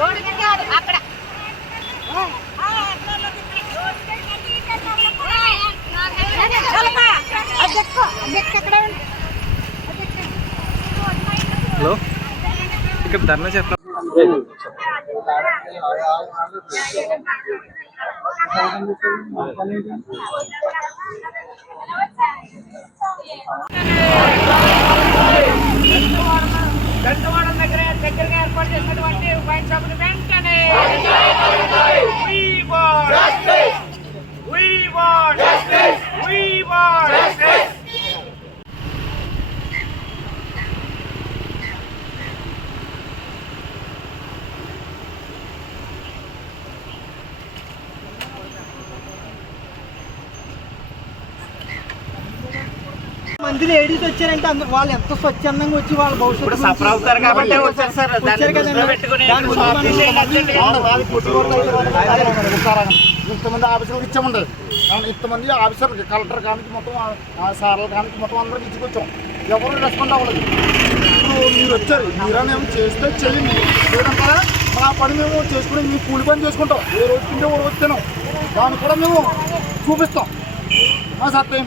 అక్కడ హలో, ఇక్కడ ధర్నా చేస్తా. దంతవాడ దగ్గరగా ఏర్పాటు చేసినటువంటి వైన్ షాపులు వెంటనే మంది లేడీస్ వచ్చారంటే వాళ్ళు ఎంత స్వచ్ఛందంగా వచ్చి వాళ్ళ భవిష్యత్తు ఇంతమంది ఆఫీసర్లకు ఇచ్చామండి. ఇంతమంది ఆఫీసర్లు కలెక్టర్ కానీ మొత్తం సార్ల కానీ మొత్తం అందరికి ఇచ్చుకొచ్చాం. ఎవరు రెస్పాండ్ అవ్వలేదు. ఇప్పుడు మీరు వచ్చారు, మీరేమో చేస్తే చెయ్యండి, లేదంటారా మా పని మేము చేసుకుని మేము కూలి పని చేసుకుంటాం. ఏ రోజు తింటే ఓ రోజు తినాం, దాన్ని కూడా మేము చూపిస్తాం మా సత్యం.